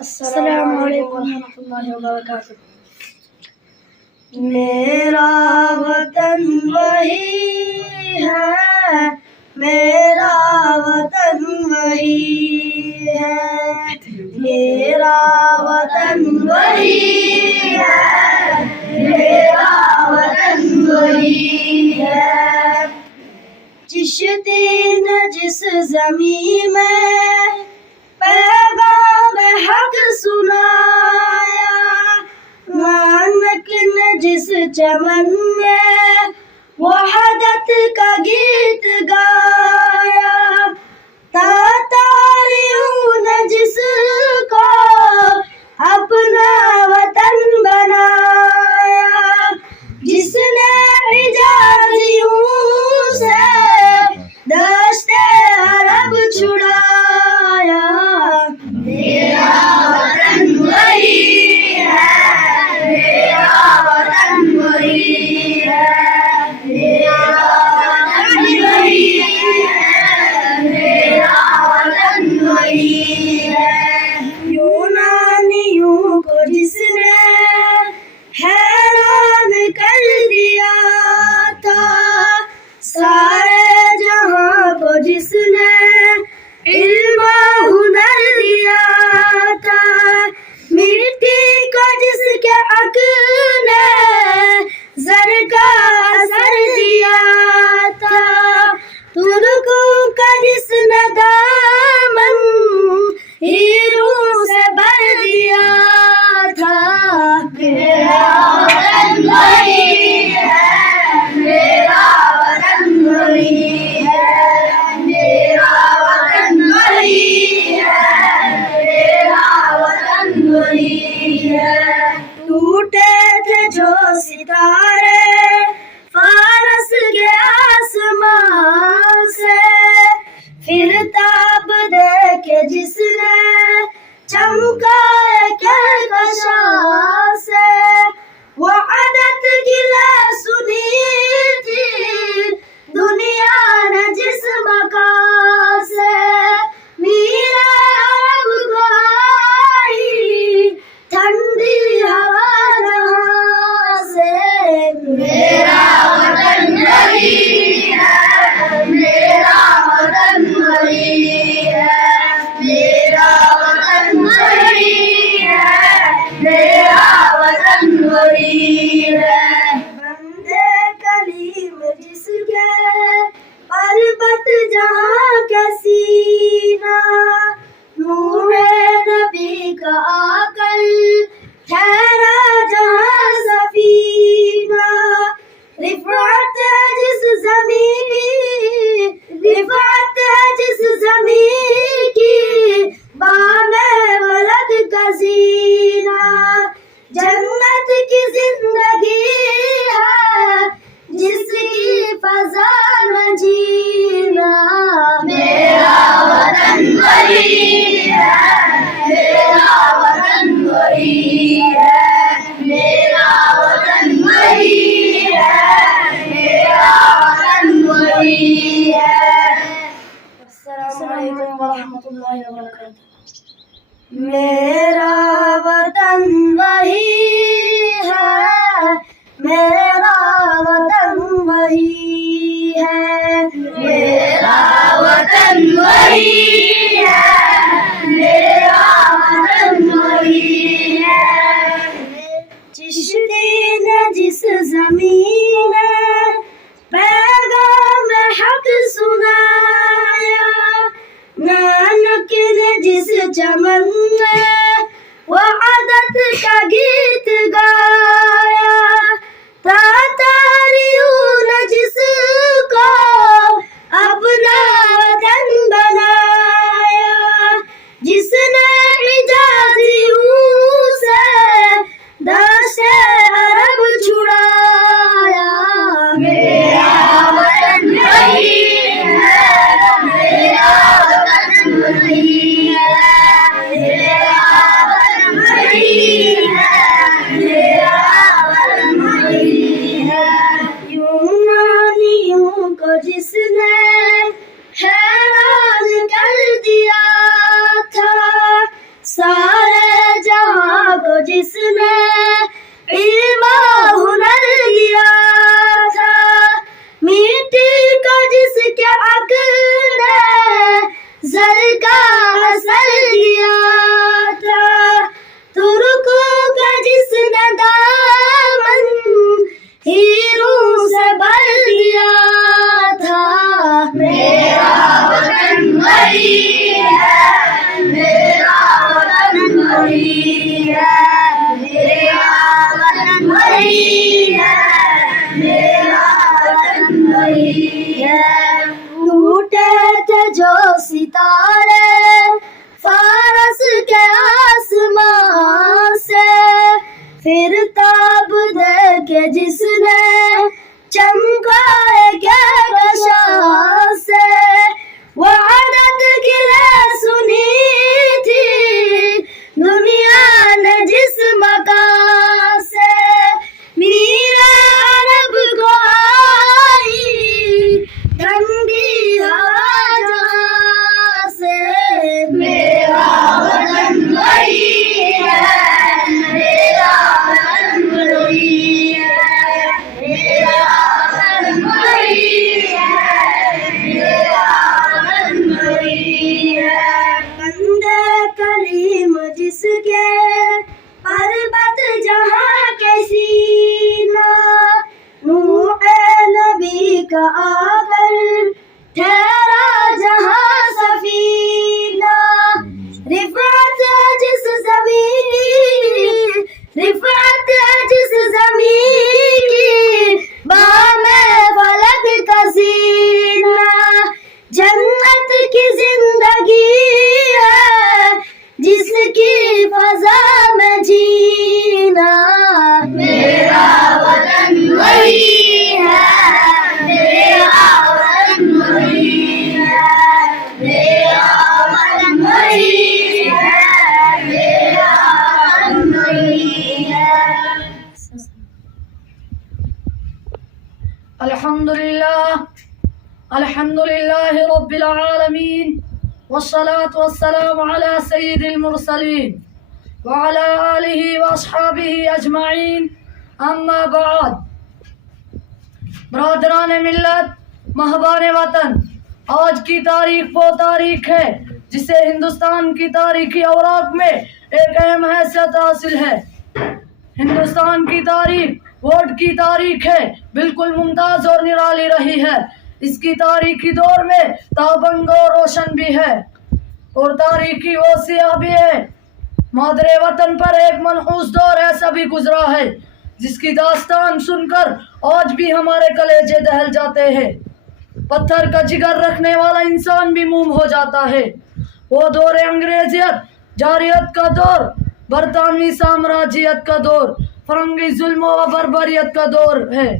السلام علیکم ورحمۃ اللہ وبرکاتہ۔ میرا وطن وہی ہے، میرا وطن وہی ہے، میرا وطن وہی ہے، میرا وطن وہی ہے۔ چشتی نے جس زمین میں پیغام حق سنایا، نانک نے جس چمن میں وحدت کا گیت گایا، تاتاریوں نے جس کو اپنا وطن بنایا، جس نے حجازیوں سے دشت عرب چھڑایا، میرا وطن وہی ہے، میرا وطن وہی ہے، میرا وطن وہی ہے، میرا وطن وہی ہے۔ یونانیوں کو جس نے حیران کر دیا تھا، سارے جہاں کو جس نے علم و ہنر دیا تھا، مٹی کو جس کے حق نے زر کا اثر دیا تھا، ترکوں کا جس نے دامن ہیروں سے بھر دیا تھا، میرا وطن وہی ہے، میرا وطن وہی ہے، میرا وطن وہی ہے، میرا وطن وہی ہے۔ ٹوٹے تھے جو ستارے فارس کے آسمان سے، پھر تاب دے کے جس نے چمکا کہکشاں سے، وحدت کی لے سنی تھی دنیا نے جس مکان سے، میرے عرب کو آئی ٹھنڈی ہوا جہاں سے، میرا وطن وہی ہے، میرا وطن وہی ہے، میرا وطن وہی ہے، میرا وطن وہی ہے۔ بندے کلیم جس کے پربت جہاں کا سینہ، نور نبی کا آ کر ٹھہرا جہاں سفینہ، رفعت ہے جس زمین، رفعت ہے جس زمین کی بام ولد کا زینہ، جنت کی زندگی ہے جس کی فضا میں جینا، میرا وطن وہی ہے، میرا وطن وہی ہے، میرا وطن وہی ہے، میرا وطن وہی ہے۔ السلام علیکم ورحمۃ اللہ وبرکاتہ۔ میرا وطن وہی ہے، میرا وطن وہی ہے، میرا وطن وہی ہے، میرا وطن وہی ہے۔ چشتی نے جس زمین میں پیغام حق سنایا، نانک نے جس چمن میں وحدت کا گیت گایا، تاتاریوں نے جس کو اپنا وطن بنایا، جس نے حجازیوں سے دشت عرب چھڑایا، میرا وطن وہی ہے، میرا وطن وہی ہے، میرا وطن وہی ہے، میرا وطن وہی ہے۔ یونانیوں کو جس نے حیران کر دیا تھا، سارے جس نے علم و ہنر دیا تھا، مٹی کو جس کے عقل نے زر کا اثر دیا تھا، ترکوں کا جس نے دامن ہیروں سے بھر دیا تھا۔ میرا وطن وہی ہے، میرا وطن وہی ہے، میرا وطن وہی ہے، میرا وطن وہی ہے۔ ٹوٹے تھے جو ستارے فارس کے آسمان سے، پھر تاب دے کے جس نے چمکا ایک کشان سے، وہ عدد گلے سنی تھی دنیا نے جس مکان سے، میرے عرب کو آئی ٹھنڈی ہوا جہاں سے۔ میرا وطن وہی ہے، میرا وطن وہی ہے، میرا وطن وہی ہے، میرا وطن وہی ہے۔ بندے کلیم جس کے پربت جہاں کے سینہ، نوح نبی کا آ کر ٹھہرا جہاں سفینہ، رفعت جس زمین، رفعت جس زمین کی بام فلک کا سینہ، جنت کی زندگی ہے جس کی فضا میں جینا۔ میرا وطن وہی ہے، میرا وطن وہی ہے، میرا وطن وہی ہے، میرا وطن وہی ہے۔ الحمد لله رب العالمين، والصلاة والسلام على سيد المرسلين وعلى آله وأصحابه أجمعين، أما بعد۔ برادران ملت، مہبان وطن، آج کی تاریخ وہ تاریخ ہے جسے ہندوستان کی تاریخی اوراق میں ایک اہم حیثیت حاصل ہے۔ ہندوستان کی تاریخ ووٹ کی تاریخ ہے، بالکل ممتاز اور نرالی رہی ہے۔ اس کی تاریخی دور میں تابنگ اور روشن بھی ہے، اور تاریخی وہ سیاہ بھی ہے۔ مادر وطن پر ایک منحوس دور ایسا بھی گزرا ہے جس کی داستان سن کر آج بھی ہمارے کلیجے دہل جاتے ہیں، پتھر کا جگر رکھنے والا انسان بھی موم ہو جاتا ہے۔ وہ دور انگریزیت، جاریت کا دور، برطانوی سامراجیت کا دور، فرنگی ظلم و بربریت کا دور ہے۔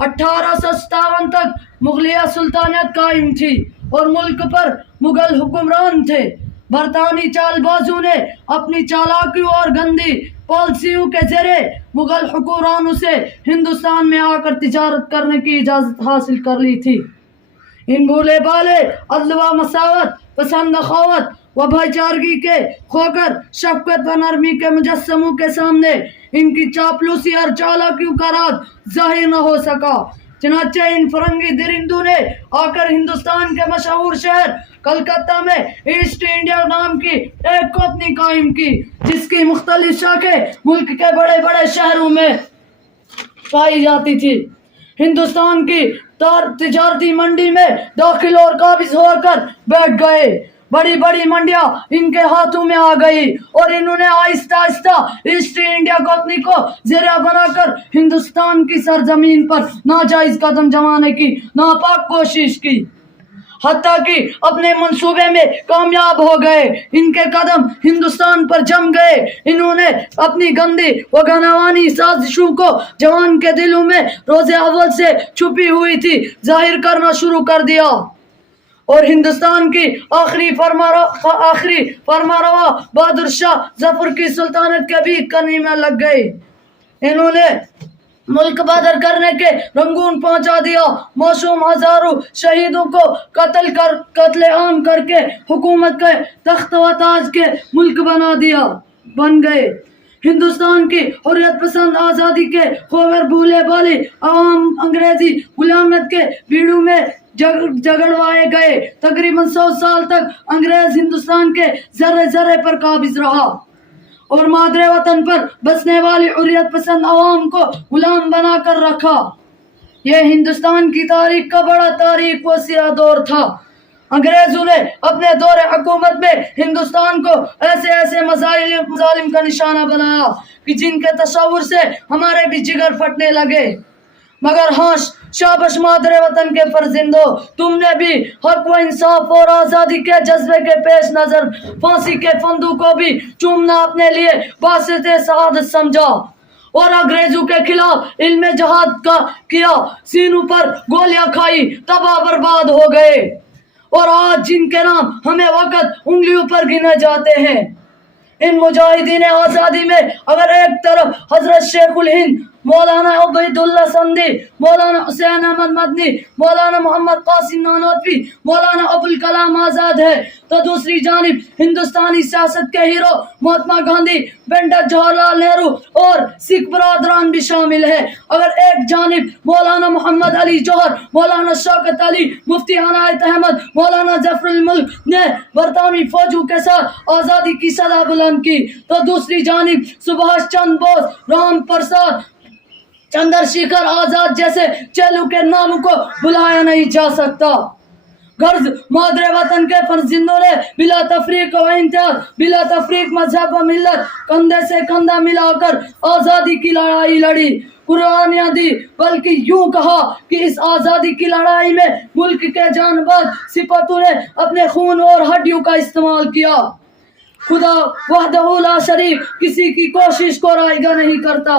1857 تک مغلیہ سلطنت قائم تھی اور ملک پر مغل حکمران تھے۔ برطانوی چال بازوں نے اپنی چالاکیوں اور گندی پالیسیوں کے ذریعے مغل حکمرانوں سے ہندوستان میں آ کر تجارت کرنے کی اجازت حاصل کر لی تھی۔ ان بھولے بھالے عدل و مساوات پسند اخوت و بھائی چارگی کے کھوکر شفقت و نرمی کے مجسموں کے سامنے ان کی چاپلوسی اور چالاکیوں کا راز ظاہر نہ ہو سکا۔ چنانچہ ان فرنگی درندوں نے آ کر ہندوستان کے مشہور شہر کلکتہ میں ایسٹ انڈیا نام کی ایک کمپنی قائم کی، جس کی مختلف شاخیں ملک کے بڑے بڑے شہروں میں پائی جاتی تھی۔ ہندوستان کی تجارتی منڈی میں داخل اور قابض ہو کر بیٹھ گئے۔ بڑی بڑی منڈیاں ان کے ہاتھوں میں آ گئی اور انہوں نے آہستہ آہستہ ایسٹ انڈیا کمپنی کو ذریعہ بنا کر ہندوستان کی سرزمین پر ناجائز قدم جمانے کی ناپاک کوشش کی، حتیٰ کہ اپنے منصوبے میں کامیاب ہو گئے۔ ان کے قدم ہندوستان پر جم گئے۔ انہوں نے اپنی گندی و گناوانی سازشوں کو جوان کے دلوں میں روز اول سے چھپی ہوئی تھی ظاہر کرنا شروع کر دیا، اور ہندوستان کی آخری فرمانروا بہادر شاہ ظفر کی سلطنت کے بھی کنی میں لگ گئے۔ انہوں نے ملک بدر کرنے کے رنگون پہنچا دیا، معصوم ہزاروں شہیدوں کو قتل عام کر کے حکومت کے تخت و تاج کے ملک بن گئے۔ ہندوستان کی حریت پسند آزادی کے خوگر بھولے بالے عوام انگریزی غلامیت کے بیڑوں میں جگڑوائے گئے. تقریباً 100 سال تک انگریز ہندوستان کے ذرے ذرے پر قابض رہا اور مادر وطن پر بسنے والی حریت پسند عوام کو غلام بنا کر رکھا. یہ ہندوستان کی تاریخ کا بڑا تاریخ و سیاہ دور تھا. انگریزوں نے اپنے دور حکومت میں ہندوستان کو ایسے ایسے مظالم کا نشانہ بنایا کہ جن کے تصور سے ہمارے بھی جگر پھٹنے لگے. مگر ہاں شاباش مادر وطن کے فرزندو، تم نے بھی حق و انصاف اور آزادی کے جذبے کے پیش نظر پھانسی کے فندق کو بھی چومنا اپنے لیے باعث سعادت سمجھا اور انگریزوں کے خلاف علم جہاد کا کیا، سینوں پر گولیاں کھائی، تباہ برباد ہو گئے. اور آج جن کے نام ہمیں وقت انگلیوں پر گنے جاتے ہیں، ان مجاہدین آزادی میں اگر ایک طرف حضرت شیخ الہند مولانا عبید اللہ سندھی، مولانا حسین احمد مدنی، مولانا محمد قاسم نانوتوی، مولانا ابوالکلام آزاد ہے، تو دوسری جانب ہندوستانی سیاست کے ہیرو مہاتما گاندھی، پنڈت جواہر لال نہرو اور سکھ برادران بھی شامل ہیں. اگر ایک جانب مولانا محمد علی جوہر، مولانا شوکت علی، مفتی عنایت احمد، مولانا ظفر الملک نے برطانوی فوجوں کے ساتھ آزادی کی صدا بلند کی، تو دوسری جانب سبھاش چندر بوس، رام پرساد، چندر شیکھر آزاد جیسے چیلوں کے نام کو بلایا نہیں جا سکتا. غرض مادر وطن کے فرزندوں نے بلا تفریق و امتیاز، بلا تفریق مذہب و ملت، کندھے سے کندھا ملا کر آزادی کی لڑائی لڑی. قربانیاں دی، بلکہ یوں کہا کہ اس آزادی کی لڑائی میں ملک کے جان باز سپاہیوں نے اپنے خون اور ہڈیوں کا استعمال کیا. خدا وحدہ لا شریک کسی کی کوشش کو رائیگاں نہیں کرتا.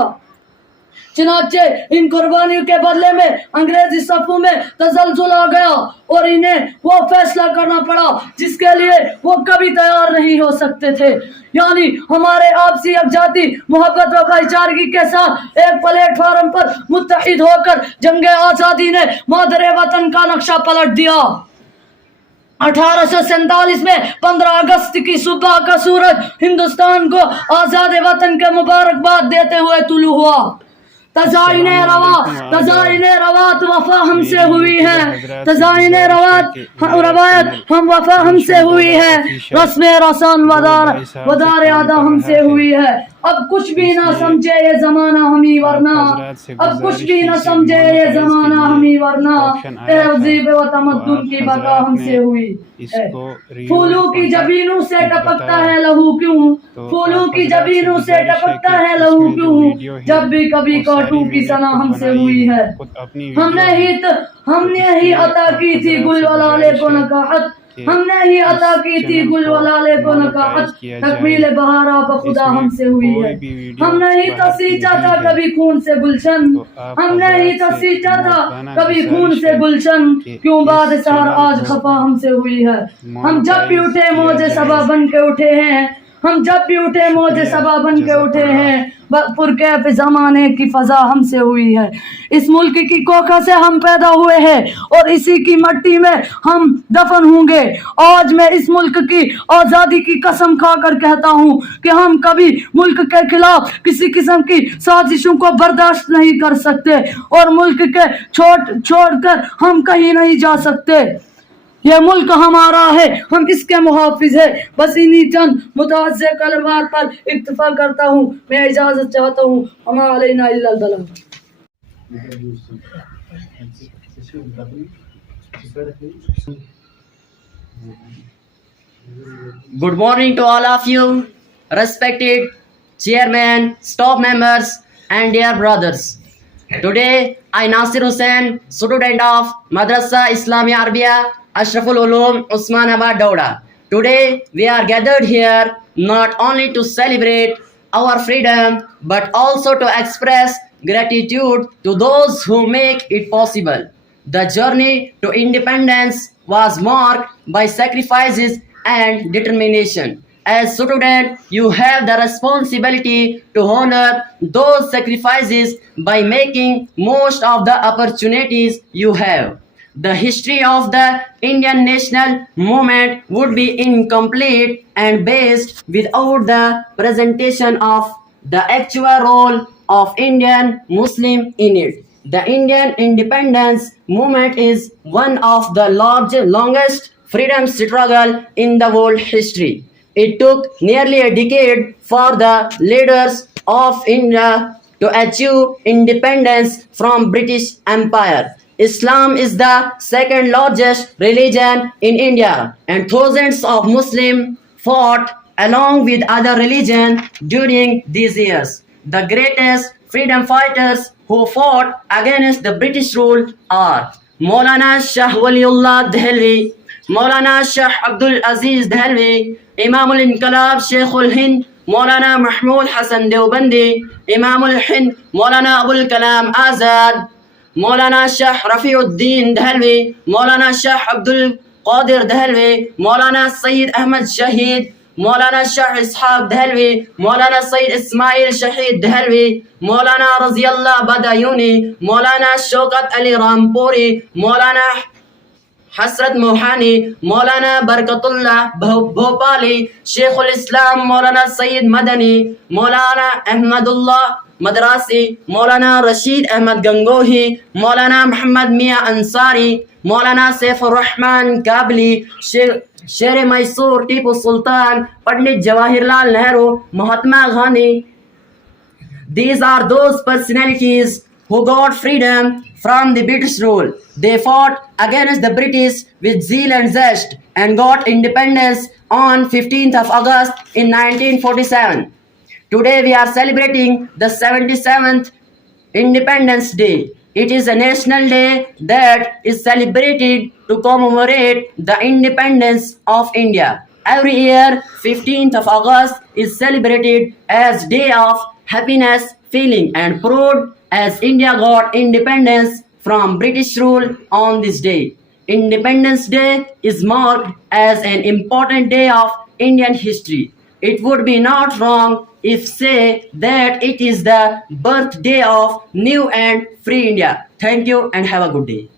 چنانچہ ان قربانیوں کے بدلے میں انگریزی صفوں میں تزلزل آ گیا اور انہیں وہ فیصلہ کرنا پڑا جس کے لیے وہ کبھی تیار نہیں ہو سکتے تھے، یعنی ہمارے آپسی یکجہتی، محبت و بھائی چارگی کے ساتھ ایک پلیٹ فارم پر متحد ہو کر جنگ آزادی نے مادر وطن کا نقشہ پلٹ دیا. 1847 میں 15 اگست کی صبح کا سورج ہندوستان کو آزاد وطن کے مبارکباد دیتے ہوئے طلوع ہوا. تزائین روات وفا ہم سے ہوئی ہے، تزائین روایت ہم وفا ہم سے ہوئی ہے، رسم رسان ودار ادا ہم سے ہوئی ہے. اب کچھ بھی نہ سمجھے یہ زمانہ ہمیں ورنہ، اب کچھ بھی نہ سمجھے یہ زمانہ ہمیں ورنہ، تہذیب و تمدن کی بقا ہم سے ہوئی ہے. پھولوں کی جبینوں سے ٹپکتا ہے لہو کیوں، پھولوں کی جبینوں سے ٹپکتا ہے لہو کیوں، جب بھی کبھی کاٹوں کی سنا ہم سے ہوئی ہے. ہم نے ہی عطا کی تھی گل ولالے کو نکاحت، ہم نے ہی عطا کی تھی گل ولالے کو نکاحت، تکمیل بہارا بخدا ہم سے ہوئی ہے. ہم نے ہی تو سینچا تھا کبھی خون سے گلشن، ہم نے ہی تو سینچا تھا کبھی خون سے گلشن، کیوں بعد سحر آج خفا ہم سے ہوئی ہے. ہم جب بھی اٹھے موج صبا بن کے اٹھے ہیں، ہم جب بھی اٹھے موج صبا بن کے اٹھے ہیں، پرکیف زمانے کی فضا ہم سے ہوئی ہے. اس ملک کی کوکھا سے ہم پیدا ہوئے ہیں اور اسی کی مٹی میں ہم دفن ہوں گے. آج میں اس ملک کی آزادی کی قسم کھا کر کہتا ہوں کہ ہم کبھی ملک کے خلاف کسی قسم کی سازشوں کو برداشت نہیں کر سکتے اور ملک کے چھوڑ کر ہم کہیں نہیں جا سکتے. یہ ملک ہمارا ہے، ہم اس کے محافظ ہیں. بس انہی چند متواضع کلمات پر اکتفا کرتا ہوں. میں اجازت چاہتا ہوں. وما علینا الا البلاغ. Good morning to all of you, respected chairman, staff members, and dear brothers. Today, I, Nasir Hussain, student of Madrasa Islamia Arabia, Ashraful Ulum, Osmanabad, Dauda. Today, we are gathered here not only to celebrate our freedom, but also to express gratitude to those who make it possible. The journey to independence was marked by sacrifices and determination. As student, you have the responsibility to honor those sacrifices by making most of the opportunities you have. The history of the Indian national movement would be incomplete and based without the presentation of the actual role of Indian Muslim in it. The Indian independence movement is one of the longest freedom struggle in the world history. It took nearly a decade for the leaders of India to achieve independence from British Empire. Islam is the second largest religion in India, and thousands of Muslims fought along with other religions during these years. The greatest freedom fighters who fought against the British rule are Maulana Shah Waliullah Dehlvi, Maulana Shah Abdul Aziz Dehlvi, Imam al-Inqilab Sheikhul Hind Maulana Mahmud Hassan Deobandi, Imam al-Hind Maulana Abul Kalam Azad, Maulana Shah Rafiuddin Dehlvi, Maulana Shah Abdul Qadir Dehlvi, Maulana Sayyid Ahmad Shahid, Maulana Shah Ishaq Dehlvi, Maulana Sayyid Ismail Shahid Dehlvi, Maulana Raziyallah Badayuni, Maulana Shaukat Ali Rampuri, Maulana Hasrat Mohani, Maulana Barkatullah Bhopali, Sheikhul Islam Maulana Sayyid Madani, Maulana Ahmadullah Madrasi, Maulana Rashid Ahmad Gangohi, Maulana Muhammad Mia Ansari, Maulana Saifur Rahman Kabli, Sher Mysore Tipu Sultan, Pandit Jawaharlal Nehru, Mahatma Gandhi. These are those personalities who got freedom from the British rule. They fought against the British with zeal and zest and got independence on 15th of August in 1947. Today we are celebrating the 77th Independence Day. It is a national day that is celebrated to commemorate the independence of India. Every year, 15th of August is celebrated as Day of Happiness, Feeling and Proud as India got independence from British rule on this day. Independence Day is marked as an important day of Indian history. It would be not wrong if say that it is the birthday of new and free India. Thank you and have a good day.